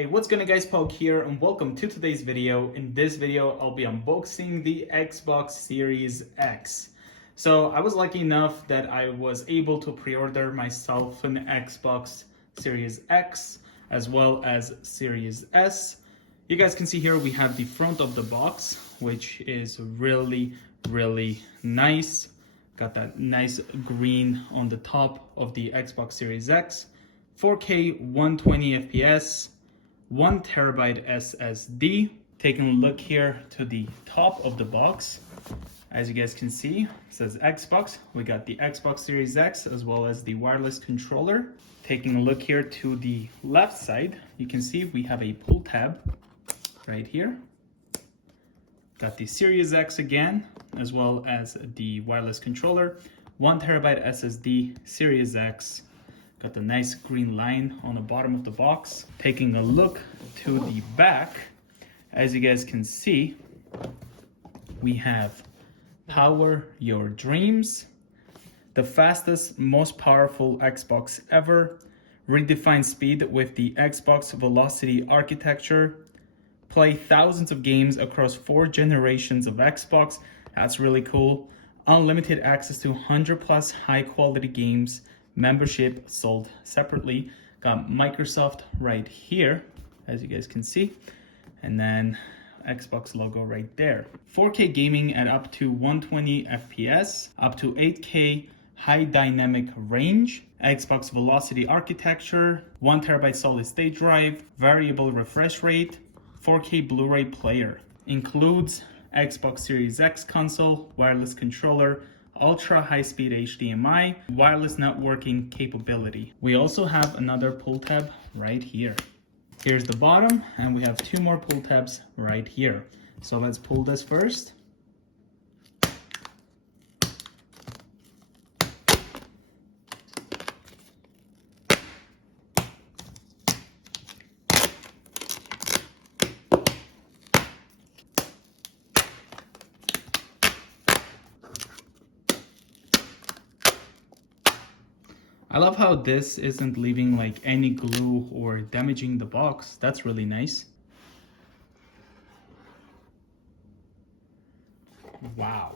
Hey, what's going on guys, Pog here and welcome to today's video. In this video, I'll be unboxing the Xbox Series X. So I was lucky enough that I was able to pre-order myself an Xbox Series X as well as Series S. You guys can see here we have the front of the box, which is really nice. Got that nice green on the top of the Xbox Series X. 4K 120 FPS, 1 terabyte SSD. Taking a look here to the top of the box, as you guys can see, it says Xbox. We got the Xbox Series X as well as the wireless controller. Taking a look here to the left side, you can see we have a pull tab right here. Got the Series X again, as well as the wireless controller. 1 terabyte SSD, Series X. Got the nice green line on the bottom of the box. Taking a look to the back, as you guys can see, we have Power Your Dreams, the fastest, most powerful Xbox ever, redefine speed with the Xbox Velocity architecture, play thousands of games across 4 generations of Xbox. That's really cool. Unlimited access to 100 plus high quality games. Membership sold separately. Got Microsoft right here, as you guys can see, and then Xbox logo right there. 4K gaming at up to 120 FPS, up to 8K high dynamic range, Xbox Velocity architecture, 1 terabyte solid state drive, variable refresh rate, 4K Blu-ray player. Includes Xbox Series X console, wireless controller, ultra high-speed HDMI, wireless networking capability. We also have another pull tab right here. Here's the bottom, and we have 2 more pull tabs right here. So let's pull this first. I love how this isn't leaving like any glue or damaging the box. That's really nice. Wow.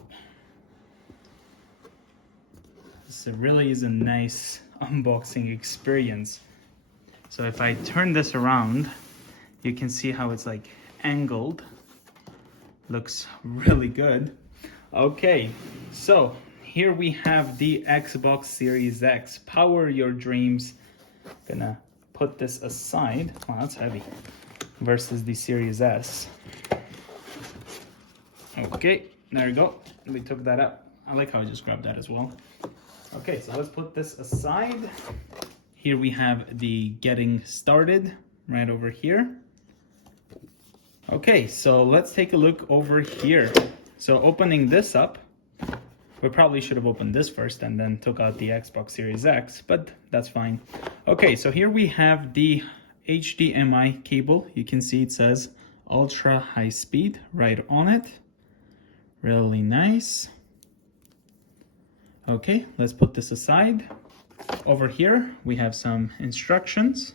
This really is a nice unboxing experience. So if I turn this around, you can see how it's like angled. Looks really good. Okay, so here we have the Xbox Series X. Power Your Dreams. Gonna put this aside. Wow, that's heavy. Versus the Series S. Okay, there we go. We took that up. I like how I just grabbed that as well. Okay, so let's put this aside. Here we have the getting started right over here. Okay, so let's take a look over here. So opening this up, we probably should have opened this first and then took out the Xbox Series X, but that's fine. Okay, so here we have the HDMI cable. You can see it says ultra high speed right on it. Really nice. Okay, let's put this aside. Over here, we have some instructions.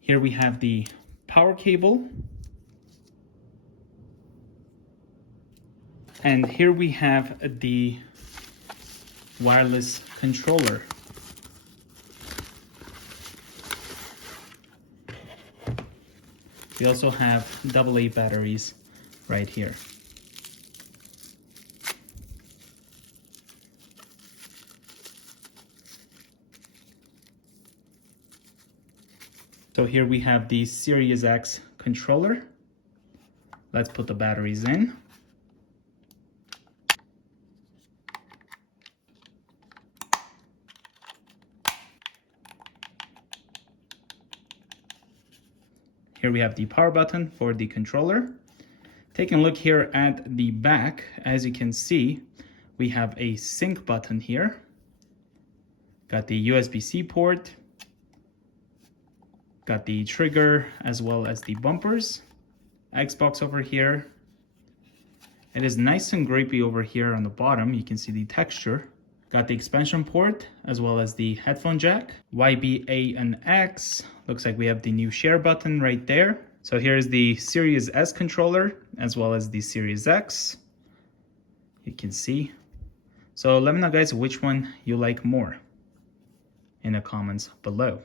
Here we have the power cable. And here we have the wireless controller. We also have AA batteries right here. So here we have the Series X controller. Let's put the batteries in. Here we have the power button for the controller. Taking a look here at the back, as you can see, we have a sync button here. Got the USB-C port. Got the trigger as well as the bumpers. Xbox over here. It is nice and grapey over here on the bottom. You can see the texture. Got the expansion port as well as the headphone jack. YB, A, and X. Looks like we have the new share button right there. So here's the Series S controller as well as the Series X. You can see. So let me know, guys, which one you like more in the comments below.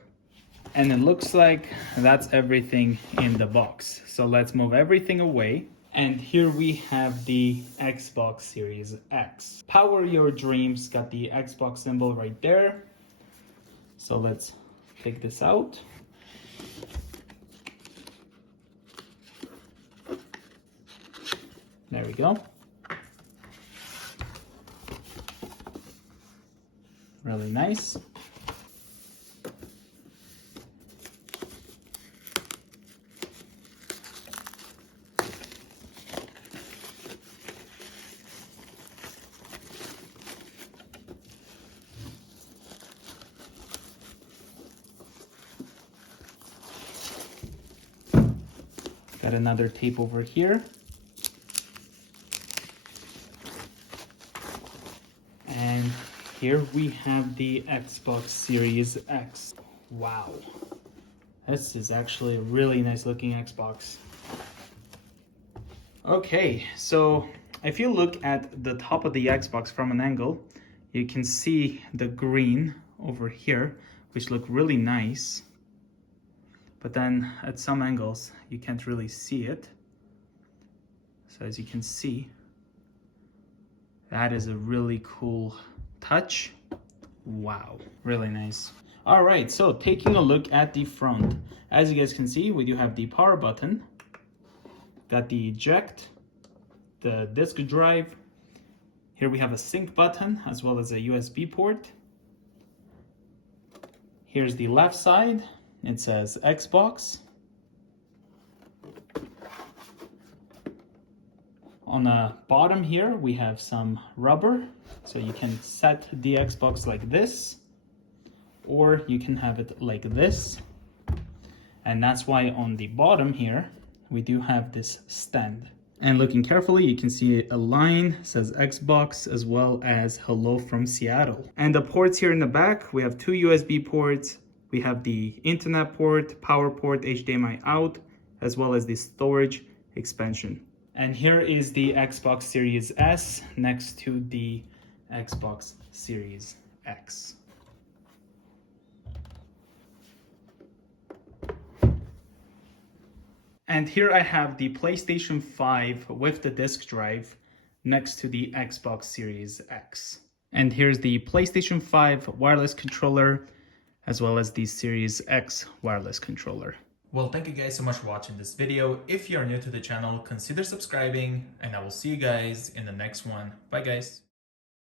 And it looks like that's everything in the box. So let's move everything away. And here we have the Xbox Series X. Power your dreams, got the Xbox symbol right there. So let's take this out. There we go. Really nice. Got another tape over here. And here we have the Xbox Series X. Wow. This is actually a really nice looking Xbox. Okay, so if you look at the top of the Xbox from an angle, you can see the green over here, which look really nice. But then at some angles, you can't really see it. So as you can see, that is a really cool touch. Wow, really nice. All right, so taking a look at the front. As you guys can see, we do have the power button. Got the eject, the disk drive. Here we have a sync button as well as a USB port. Here's the left side. It says Xbox. On the bottom here, we have some rubber. So you can set the Xbox like this, or you can have it like this. And that's why on the bottom here, we do have this stand. And looking carefully, you can see a line says Xbox as well as hello from Seattle. And the ports here in the back, we have two USB ports. We have the internet port, power port, HDMI out, as well as the storage expansion. And here is the Xbox Series S next to the Xbox Series X. And here I have the PlayStation 5 with the disk drive next to the Xbox Series X. And here's the PlayStation 5 wireless controller as well as the Series X wireless controller. Well, thank you guys so much for watching this video. If you are new to the channel, consider subscribing, and I will see you guys in the next one. Bye guys.